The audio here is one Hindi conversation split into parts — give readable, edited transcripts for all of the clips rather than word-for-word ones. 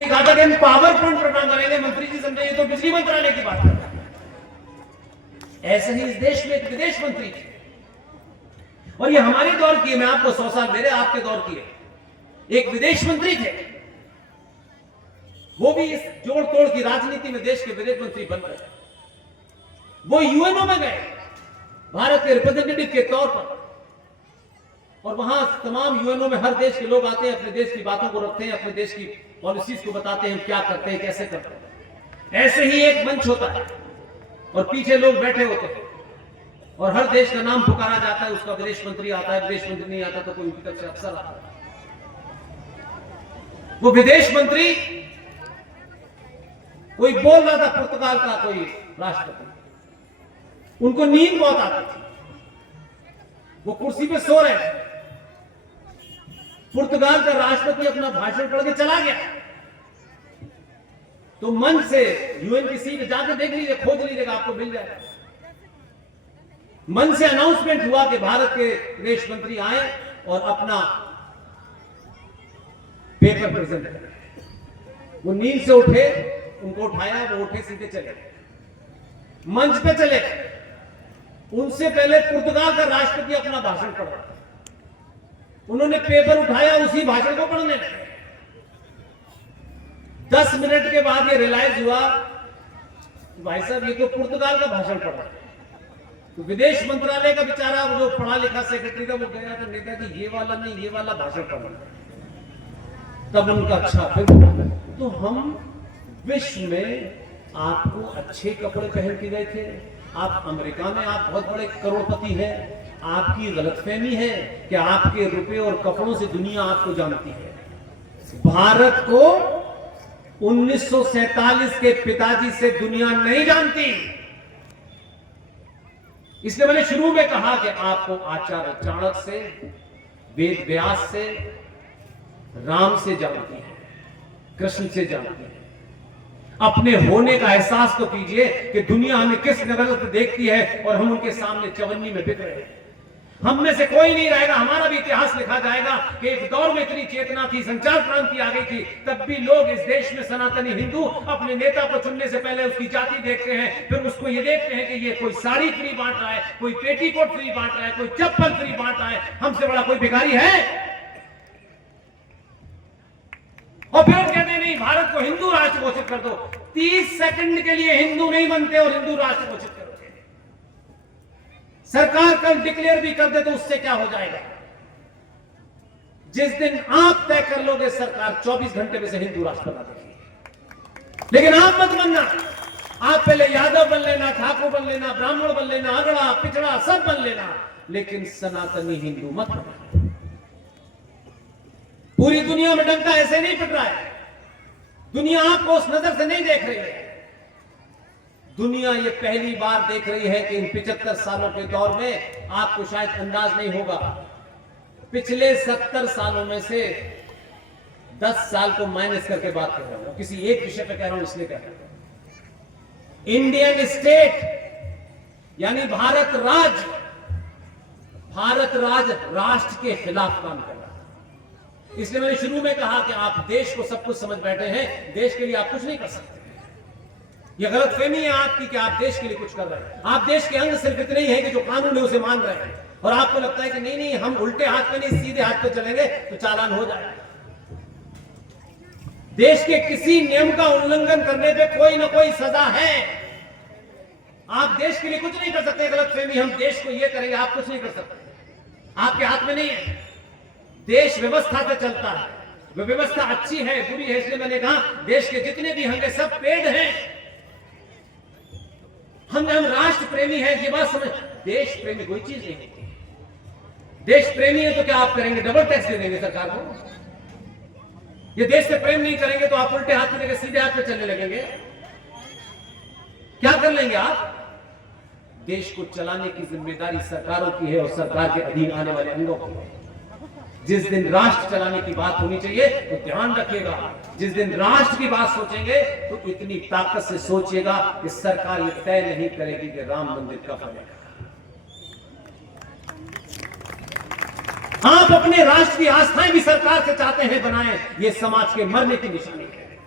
पावरपॉइंट प्रदान करेंगे। मंत्री जी समझे ये तो बिजली मंत्रालय की बात कर रहे हैं। ऐसे ही इस देश में एक विदेश मंत्री थे और ये हमारे दौर की है, मैं आपको 100 साल मेरे आपके दौर की है। एक विदेश मंत्री थे, वो भी इस जोड़ तोड़ की राजनीति में देश के विदेश मंत्री बन गए। वो यूएनओ में गए भारत के रिप्रेजेंटेटिव के तौर पर, और वहां तमाम यूएनओ में हर देश के लोग आते हैं, अपने देश की बातों को रखते हैं, अपने देश की पॉलिसीज को बताते हैं, क्या करते हैं, कैसे करते हैं। ऐसे ही एक मंच होता है और पीछे लोग बैठे होते हैं और हर देश का नाम पुकारा जाता है, उसका विदेश मंत्री आता है, विदेश मंत्री नहीं आता तो कोई उनकी तरफ से अफसर आता है। वो विदेश मंत्री कोई बोल रहा था, पुर्तगाल का कोई राष्ट्रपति, उनको नींद बहुत आती थी, वो कुर्सी पे सो रहे थे। पुर्तगाल का राष्ट्रपति अपना भाषण पढ़ के चला गया, तो मंच से यूएन की सीट जाकर देख लीजिए, खोज लीजिएगा, आपको मिल जाएगा। मंच से अनाउंसमेंट हुआ कि भारत के विदेश मंत्री आए और अपना पेपर प्रेजेंट करें। वो नींद से उठे, उनको उठाया, वो उठे, सीधे चले मंच पे चले। उनसे पहले पुर्तगाल का राष्ट्रपति अपना भाषण पढ़ रहा था, उन्होंने पेपर उठाया, उसी भाषण को पढ़ने लगे। 10 मिनट के बाद ये रियलाइज हुआ भाई साहब ये तो पुर्तगाल का भाषण पढ़ रहा है। तो विदेश मंत्रालय का बेचारा जो पढ़ा लिखा सेक्रेटरी था, वो गया था, नेताजी ये वाला नहीं, ये वाला भाषण पढ़ रहा है। तब उनका अच्छा, फिर तो हम विश्व में आपको अच्छे कपड़े पहन के गए थे, आप अमेरिका में आप बहुत बड़े करोड़पति हैं, आपकी गलतफहमी है कि आपके रुपए और कपड़ों से दुनिया आपको जानती है। भारत को 1947 के पिताजी से दुनिया नहीं जानती। इसलिए मैंने शुरू में कहा कि आपको आचार्य चाणक्य से, वेद व्यास से, राम से जानती है, कृष्ण से जानती है। अपने होने का एहसास तो कीजिए कि दुनिया हमें किस नजर से देखती है और हम उनके सामने चवन्नी में बिक रहे हैं। हम में से कोई नहीं रहेगा, हमारा भी इतिहास लिखा जाएगा कि एक दौर में इतनी चेतना थी, संचार क्रांति आ गई थी, तब भी लोग इस देश में सनातनी हिंदू अपने नेता को चुनने से पहले उसकी जाति देखते हैं, फिर उसको ये देखते हैं कि ये कोई साड़ी फ्री बांट रहा है, कोई पेटीकोट फ्री बांट रहा है, कोई चप्पल फ्री बांट रहा है, हमसे बड़ा कोई भिखारी है। और फिर कहते हैं नहीं, भारत को हिंदू राष्ट्र घोषित कर दो। 30 सेकंड के लिए हिंदू नहीं बनते और हिंदू राष्ट्र घोषित करोगे। सरकार कल डिक्लेयर भी कर दे तो उससे क्या हो जाएगा? जिस दिन आप तय कर लोगे, सरकार 24 घंटे में से हिंदू राष्ट्र बना देगी। लेकिन आप मत बनना, आप पहले यादव बन लेना, ठाकुर बन लेना, ब्राह्मण बन लेना, अगड़ा पिछड़ा सब बन लेना, लेकिन सनातनी हिंदू मत बनना। पूरी दुनिया में डंका ऐसे नहीं पिट रहा है, दुनिया आपको उस नजर से नहीं देख रही है। दुनिया ये पहली बार देख रही है कि इन 75 सालों के दौर में, आपको शायद अंदाज नहीं होगा, पिछले 70 सालों में से 10 साल को माइनस करके बात कर रहा हूं, किसी एक विषय पे कह रहा हूं, इसलिए कह रहा हूं। इंडियन स्टेट यानी भारत राज राष्ट्र के खिलाफ काम कर रहा है। इसलिए मैंने शुरू में कहा कि आप देश को सब कुछ समझ बैठे हैं, देश के लिए आप कुछ नहीं कर सकते। यह गलतफहमी है आपकी कि आप देश के लिए कुछ कर रहे हैं। आप देश के अंग सिर्फ इतने ही हैं कि जो कानून है उसे मान रहे हैं, और आपको लगता है कि नहीं नहीं, हम उल्टे हाथ पे नहीं सीधे हाथ पे चलेंगे तो चालान हो जाएगा। देश के किसी नियम का उल्लंघन करने पे कोई ना कोई सजा है। आप देश के लिए कुछ नहीं कर सकते। गलतफहमी, हम देश को ये करेंगे, आप कुछ नहीं कर सकते, आपके हाथ में नहीं है। देश व्यवस्था से चलता है, वो व्यवस्था अच्छी है बुरी है, इसलिए मैंने कहा देश के जितने भी हंगे सब पेड़ हैं। हम राष्ट्र प्रेमी हैं, ये बात समझ। देश प्रेमी कोई चीज नहीं है। देश प्रेमी है तो क्या आप करेंगे? डबल टैक्स दे देंगे सरकार को। ये देश से प्रेम नहीं करेंगे तो आप उल्टे हाथ में लेकर सीधे हाथ पे चलने लगेंगे। क्या कर लेंगे आप? देश को चलाने की जिम्मेदारी सरकारों की है और सरकार के अधीन आने वाले अंगों की है। जिस दिन राष्ट्र चलाने की बात होनी चाहिए तो ध्यान रखिएगा, जिस दिन राष्ट्र की बात सोचेंगे तो इतनी ताकत से सोचिएगा कि सरकार ये तय नहीं करेगी कि राम मंदिर कब बनेगा। आप अपने राष्ट्र की आस्थाएं भी सरकार से चाहते हैं बनाएं, ये समाज के मरने की निशानी है।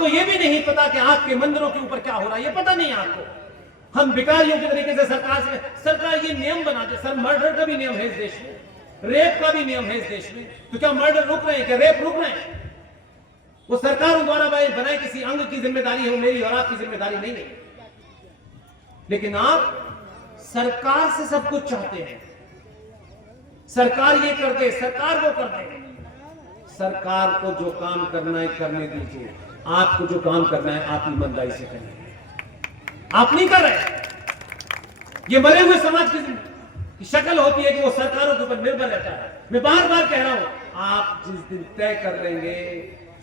आपको यह भी नहीं पता कि आपके मंदिरों के ऊपर क्या हो रहा है, ये पता नहीं आपको। हम भिखारियों के तरीके से सरकार ये नियम बना दे। सर, मर्डर का भी नियम है इस देश में, रेप का भी नियम है इस देश में, तो क्या मर्डर रुक रहे हैं, क्या रेप रुक रहे हैं? वो सरकारों द्वारा बनाए किसी अंग की जिम्मेदारी है, वो मेरी और आपकी जिम्मेदारी नहीं है। लेकिन आप सरकार से सब कुछ चाहते हैं, सरकार ये कर दे, सरकार वो कर दे। सरकार को जो काम करना है करने दीजिए, आपको जो काम करना है आप ईमानदारी से करें। आप नहीं कर रहे। ये मरे हुए समाज की शक्ल होती है कि वो सरकारों के ऊपर निर्भर रहता है। मैं बार बार कह रहा हूं, आप जिस दिन तय कर लेंगे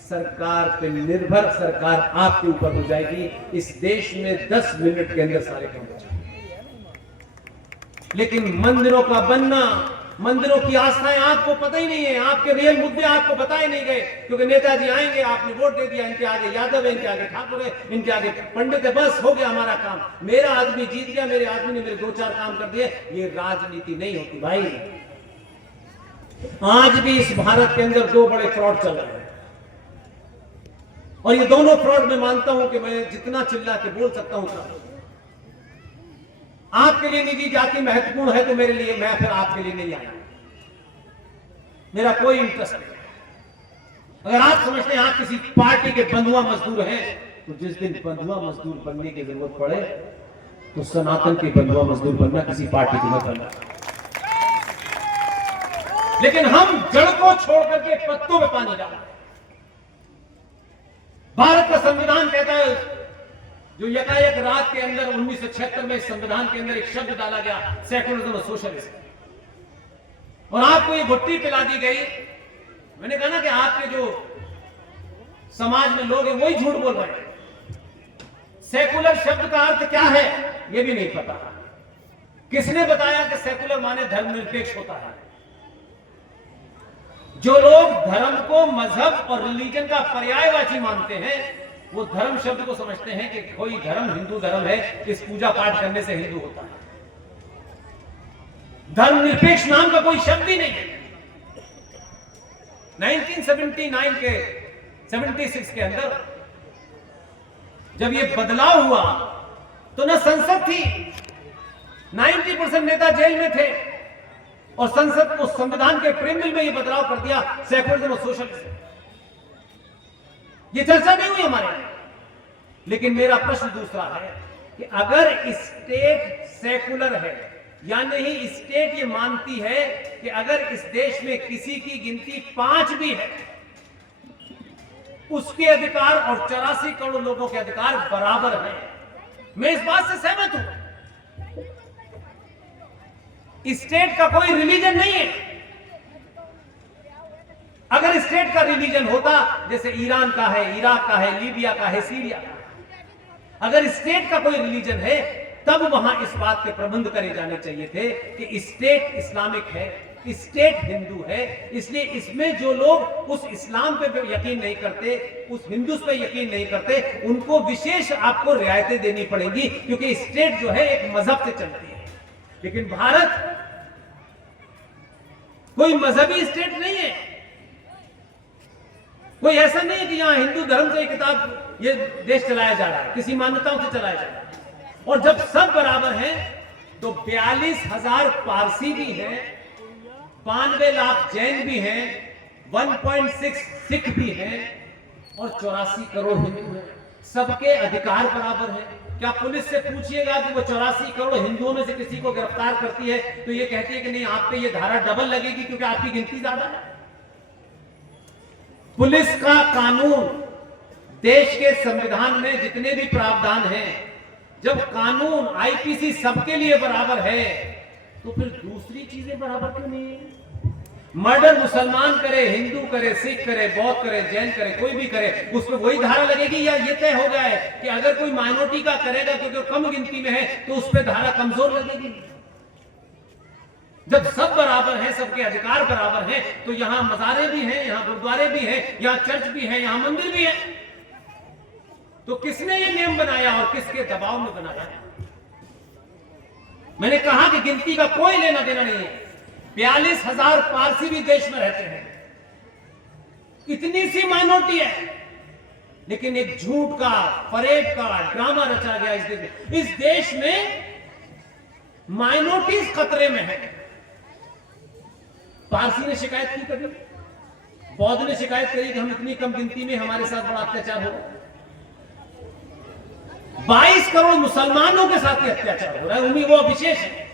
सरकार पे निर्भर, सरकार आपके ऊपर हो जाएगी। इस देश में 10 मिनट के अंदर सारे काम हो जाएंगे। लेकिन मंदिरों का बनना, मंदिरों की आस्थाएं आपको पता ही नहीं है, आपके रियल मुद्दे आपको बताए नहीं गए, क्योंकि नेताजी आएंगे, आपने वोट दे दिया, इनके आगे यादव है, इनके आगे ठाकुर है, इनके आगे पंडित है, बस हो गया हमारा काम, मेरा आदमी जीत गया, मेरे आदमी ने मेरे 2-4 काम कर दिए। ये राजनीति नहीं होती भाई। आज भी इस भारत के अंदर 2 बड़े फ्रॉड चल रहे हैं, और ये दोनों फ्रॉड मैं मानता हूं कि मैं जितना चिल्ला के बोल सकता हूं। आपके लिए निजी जाति महत्वपूर्ण है तो मेरे लिए, मैं फिर आपके लिए नहीं आया, मेरा कोई इंटरेस्ट नहीं। अगर आप समझते हैं आप किसी पार्टी के बंधुआ मजदूर हैं, तो जिस दिन बंधुआ मजदूर बनने की जरूरत पड़े तो सनातन के बंधुआ मजदूर बनना, किसी पार्टी की मत बनना। लेकिन हम जड़ को छोड़ करके पत्तों में पानी डाला। भारत का संविधान कहता है, जो यकायक रात के अंदर 1976 में संविधान के अंदर एक शब्द डाला गया, सेकुलरिज्म और सोशलिज्म, और आपको ये घुट्टी पिला दी गई। मैंने कहा ना कि आपके जो समाज में लोग हैं वही झूठ बोल रहे हैं। सेकुलर शब्द का अर्थ क्या है ये भी नहीं पता। किसने बताया कि सेकुलर माने धर्मनिरपेक्ष होता है? जो लोग धर्म को मजहब और रिलीजन का पर्यायवाची मानते हैं, वो धर्म शब्द को समझते हैं कि कोई धर्म हिंदू धर्म है, इस पूजा पाठ करने से हिंदू होता है। धर्मनिरपेक्ष नाम का कोई शब्द ही नहीं है। 1979 के 76 के अंदर जब ये बदलाव हुआ तो ना संसद थी, 90% नेता जेल में थे, और संसद को संविधान के प्रेमबिल में ये बदलाव कर दिया, सेकुलरिज्म और सोशलिज्म। ये चर्चा नहीं हुई हमारे यहां। लेकिन मेरा प्रश्न दूसरा है कि अगर स्टेट सेकुलर है, यानी ही स्टेट ये मानती है कि अगर इस देश में किसी की गिनती 5 भी है, उसके अधिकार और 84 करोड़ लोगों के अधिकार बराबर हैं। मैं इस बात से सहमत हूं। स्टेट का कोई रिलीजन नहीं है। अगर स्टेट का रिलीजन होता, जैसे ईरान का है, इराक का है, लीबिया का है, सीरिया का, अगर स्टेट का कोई रिलीजन है तब वहां इस बात के प्रबंध करे जाने चाहिए थे कि स्टेट इस्लामिक है, स्टेट हिंदू है, इसलिए इसमें जो लोग उस इस्लाम पे यकीन नहीं करते, उस हिंदू पे यकीन नहीं करते, उनको विशेष आपको रियायतें देनी पड़ेंगी, क्योंकि स्टेट जो है एक मजहब से चलती है। लेकिन भारत कोई मजहबी स्टेट नहीं है। कोई ऐसा नहीं है कि यहां हिंदू धर्म से किताब ये देश चलाया जा रहा है, किसी मान्यताओं से चलाया जा रहा है। और जब सब बराबर हैं तो 42,000 पारसी भी हैं, 92 लाख जैन भी हैं, 1.6 सिख भी हैं, और 84 करोड़ हिंदू हैं। सबके अधिकार बराबर हैं। क्या पुलिस से पूछिएगा कि वो 84 करोड़ हिंदुओं में से किसी को गिरफ्तार करती है तो ये कहती है कि नहीं, आप पे ये धारा डबल लगेगी क्योंकि आपकी गिनती ज्यादा है। पुलिस का कानून, देश के संविधान में जितने भी प्रावधान हैं, जब कानून आईपीसी सबके लिए बराबर है तो फिर दूसरी चीजें बराबर क्यों नहीं है? मर्डर मुसलमान करे, हिंदू करे, सिख करे, बौद्ध करे, जैन करे, कोई भी करे, उस पर वही धारा लगेगी? या ये तय हो गया है कि अगर कोई माइनॉरिटी का करेगा क्योंकि कम गिनती में है तो उस पर धारा कमजोर लगेगी? जब सब बराबर हैं, सबके अधिकार बराबर हैं, तो यहां मजारे भी हैं, यहां गुरुद्वारे भी हैं, यहां चर्च भी है, यहां मंदिर भी है। तो किसने ये नियम बनाया और किसके दबाव में बनाया? मैंने कहा कि गिनती का कोई लेना देना नहीं है। 42,000 पारसी भी देश में रहते हैं, इतनी सी माइनॉरिटी है। लेकिन एक झूठ का, परेड का ड्रामा रचा गया इस देश में। इस देश में माइनॉरिटीज खतरे में है। पारसी ने शिकायत की कभी? बौद्ध ने शिकायत करी कि हम इतनी कम गिनती में हमारे साथ बड़ा अत्याचार हो रहा है। 22 करोड़ मुसलमानों के साथ ही अत्याचार हो रहा है, उन्हीं वो विशेष है।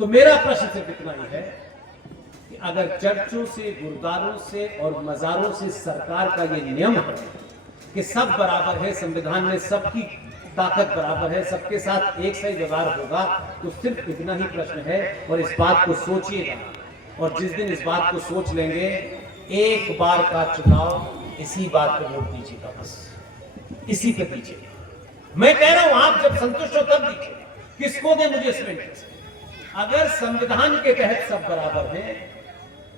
तो मेरा प्रश्न सिर्फ इतना ही है कि अगर चर्चों से, गुरुद्वारों से और मजारों से सरकार का ये नियम है कि सब बराबर है, संविधान में सबकी ताकत बराबर है, सबके साथ एक सही व्यवहार होगा, तो सिर्फ इतना ही प्रश्न है। और इस बात को सोचिएगा, और जिस दिन इस बात को सोच लेंगे, एक बार का चुनाव इसी बात पर वोट दीजिएगा, बस इसी पे दीजिएगा। मैं कह रहा हूं आप जब संतुष्ट हो तब दीजिए, किसको दे मुझे इसमें इंटरेस्ट। अगर संविधान के तहत सब बराबर हैं,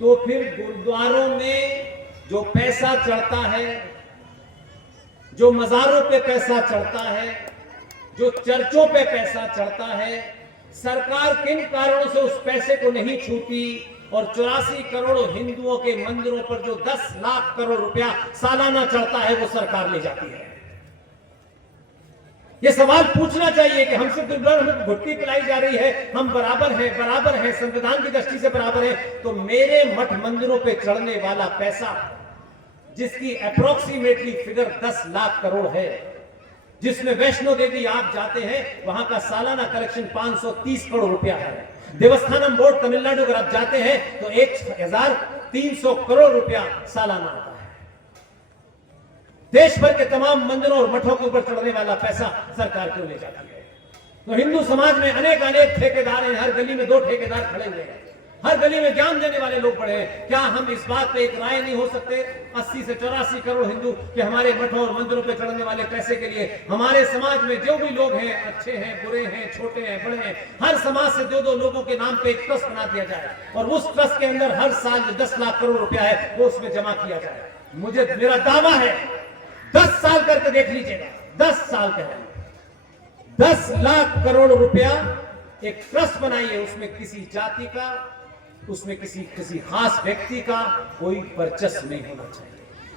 तो फिर गुरुद्वारों में जो पैसा चढ़ता है, जो मजारों पे पैसा चढ़ता है, जो चर्चों पे पैसा चढ़ता है, सरकार किन कारणों से उस पैसे को नहीं छूती? और 84 करोड़ हिंदुओं के मंदिरों पर जो 10 लाख करोड़ रुपया सालाना चढ़ता है, वो सरकार ले जाती है। ये सवाल पूछना चाहिए कि हमसे हमें घुट्टी पिलाई जा रही है, हम बराबर है, संविधान की दृष्टि से बराबर है, तो मेरे मठ मंदिरों पे चढ़ने वाला पैसा, जिसकी अप्रोक्सीमेटली फिगर 10 लाख करोड़ है, जिसमें वैष्णो देवी आप जाते हैं, वहां का सालाना कलेक्शन 530 करोड़ रुपया है। देवस्थानम बोर्ड तमिलनाडु अगर आप जाते हैं तो 1300 करोड़ रुपया सालाना आता है। देश भर के तमाम मंदिरों और मठों के ऊपर चढ़ने वाला पैसा सरकार क्यों ले जाती है? तो हिंदू समाज में अनेक ठेकेदार हैं, हर गली में 2 ठेकेदार खड़े हुए हैं, हर गली में ज्ञान देने वाले लोग पड़े हैं। क्या हम इस बात पे एक राय नहीं हो सकते 80 से 84 करोड़ हिंदू कि हमारे मठों और मंदिरों पे चढ़ने वाले पैसे के लिए हमारे समाज में जो भी लोग हैं, अच्छे हैं, बुरे हैं, छोटे हैं, बड़े हैं, हर समाज से 2-2 लोगों के नाम पे एक ट्रस्ट बना दिया जाए और उस ट्रस्ट के अंदर हर साल जो 10 लाख करोड़ रुपया है वो उसमें जमा किया जाए। मेरा दावा है 10 साल करके देख लीजिएगा, 10 साल का 10 लाख करोड़ रुपया एक ट्रस्ट बनाइए, उसमें किसी जाति का, उसमें किसी खास व्यक्ति का कोई वर्चस्व नहीं होना चाहिए।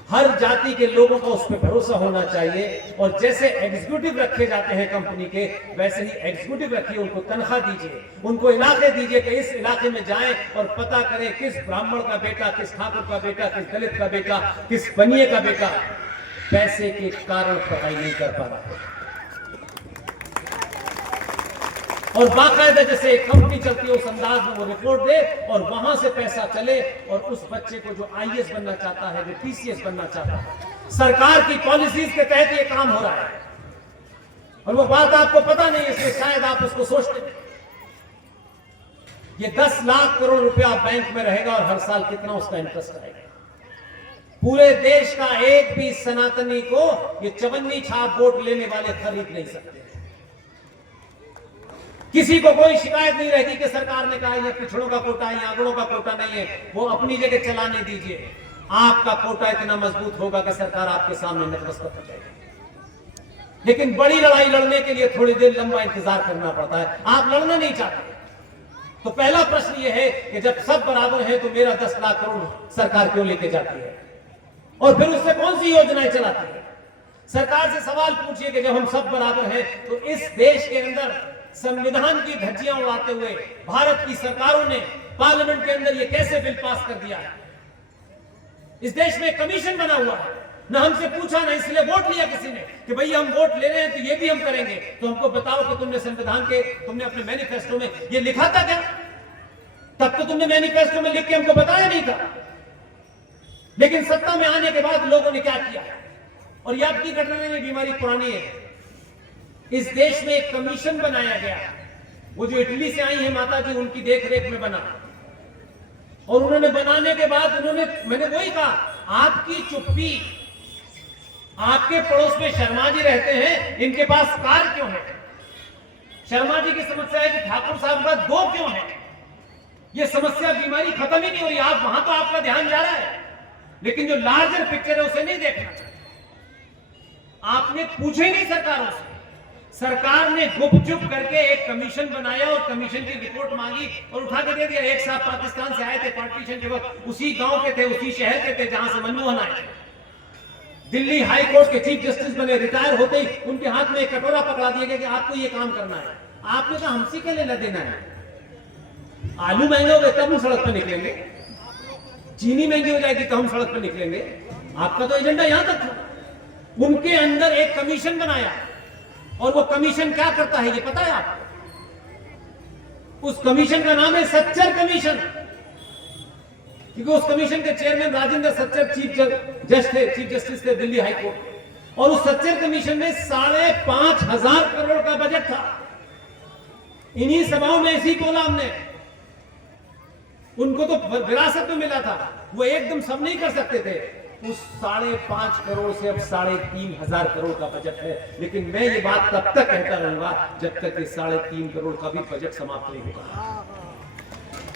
हर जाति के लोगों का उस पर भरोसा होना चाहिए। और जैसे एग्जीक्यूटिव रखे जाते हैं कंपनी के, वैसे ही एग्जीक्यूटिव रखिए, उनको तनख्वाह दीजिए, उनको इलाके दीजिए कि इस इलाके में जाएं और पता करें किस ब्राह्मण का बेटा, किस ठाकुर का बेटा, किस दलित का बेटा, किस बनिए का बेटा पैसे के कारण पढ़ाई नहीं कर पा रहा है। और बाकायदा जैसे एक कंपनी चलती है उस अंदाज में वो रिपोर्ट दे और वहां से पैसा चले और उस बच्चे को जो आईएएस बनना चाहता है, वो पीसीएस बनना चाहता है, सरकार की पॉलिसीज के तहत ये काम हो रहा है। और वो बात आपको पता नहीं, इसलिए शायद आप उसको सोचते हैं। ये 10 लाख करोड़ रुपया बैंक में रहेगा और हर साल कितना उसका इंटरेस्ट आएगा। पूरे देश का एक भी सनातनी को ये चवन्नी छाप वोट लेने वाले खरीद नहीं सकते। किसी को कोई शिकायत नहीं रहती कि सरकार ने कहा ये पिछड़ों का कोटा है, आंकड़ों का कोटा नहीं है, वो अपनी जगह चलाने दीजिए। आपका कोटा इतना मजबूत होगा कि सरकार आपके सामने नतमस्तक हो जाएगी। लेकिन बड़ी लड़ाई लड़ने के लिए थोड़ी देर लंबा इंतजार करना पड़ता है। आप लड़ना नहीं चाहते, तो पहला प्रश्न यह है कि जब सब बराबर है तो मेरा 10 लाख करोड़ सरकार क्यों लेके जाती है? और फिर उससे कौन सी योजनाएं चलाती है? सरकार से सवाल पूछिए कि जब हम सब बराबर हैं तो इस देश के अंदर संविधान की धज्जियां उड़ाते हुए भारत की सरकारों ने पार्लियामेंट के अंदर ये कैसे बिल पास कर दिया है? इस देश में कमीशन बना हुआ है, ना हमसे पूछा ना इसलिए वोट लिया किसी ने कि भैया हम वोट ले रहे हैं तो ये भी हम करेंगे। तो हमको बताओ कि तुमने संविधान के, तुमने अपने मैनिफेस्टो में ये लिखा था क्या? तब तो तुमने मैनिफेस्टो में लिख के हमको बताया नहीं था। लेकिन सत्ता में आने के बाद लोगों ने क्या किया? और ये आपकी घटना नहीं, बीमारी पुरानी है। इस देश में एक कमीशन बनाया गया, वो जो इटली से आई है माता जी, उनकी देखरेख में बना। और उन्होंने बनाने के बाद मैंने वही कहा, आपकी चुप्पी, आपके पड़ोस में शर्मा जी रहते हैं, इनके पास कार क्यों है? शर्मा जी की समस्या है कि ठाकुर साहब का 2 क्यों है? ये समस्या, बीमारी खत्म ही नहीं हो रही। आप वहां तो आपका ध्यान जा रहा है, लेकिन जो लार्जर पिक्चर है उसे नहीं देखना चाहिए। आपने पूछे नहीं सरकारों से। सरकार ने गुपचुप करके एक कमीशन बनाया और कमीशन की रिपोर्ट मांगी और उठा के दे दिया। एक साहब पाकिस्तान से आए थे, पार्टीशन के वक्त उसी गांव के थे, उसी शहर के थे जहां से मनमोहन आए थे। दिल्ली हाई कोर्ट के चीफ जस्टिस बने, रिटायर होते ही उनके हाथ में एक कटोरा पकड़ा दिया गया कि आपको ये काम करना है। आपने कहा हमसे क्या लेना देना है, आलू महंगे हो गए तब हम सड़क पर निकलेंगे, चीनी महंगी हो जाएगी तो हम सड़क पर निकलेंगे। आपका तो एजेंडा यहां तक था। उनके अंदर एक कमीशन बनाया, और वो कमीशन क्या करता है ये पता है आपको? उस कमीशन का नाम है सच्चर कमीशन, क्योंकि उस कमीशन के chairman Rajendra Sachar chief justice थे दिल्ली हाई कोर्ट। और उस सच्चर कमीशन में 5,500 करोड़ का बजट था। इन्हीं सभाओं में ऐसी बोला हमने, उनको तो विरासत में मिला था, वो एकदम सब नहीं कर सकते थे। उस 5.5 करोड़ से अब 3,500 करोड़ का बजट है। लेकिन मैं ये बात तब तक कहता रहूंगा जब तक ये 3.5 करोड़ का भी बजट समाप्त नहीं होगा।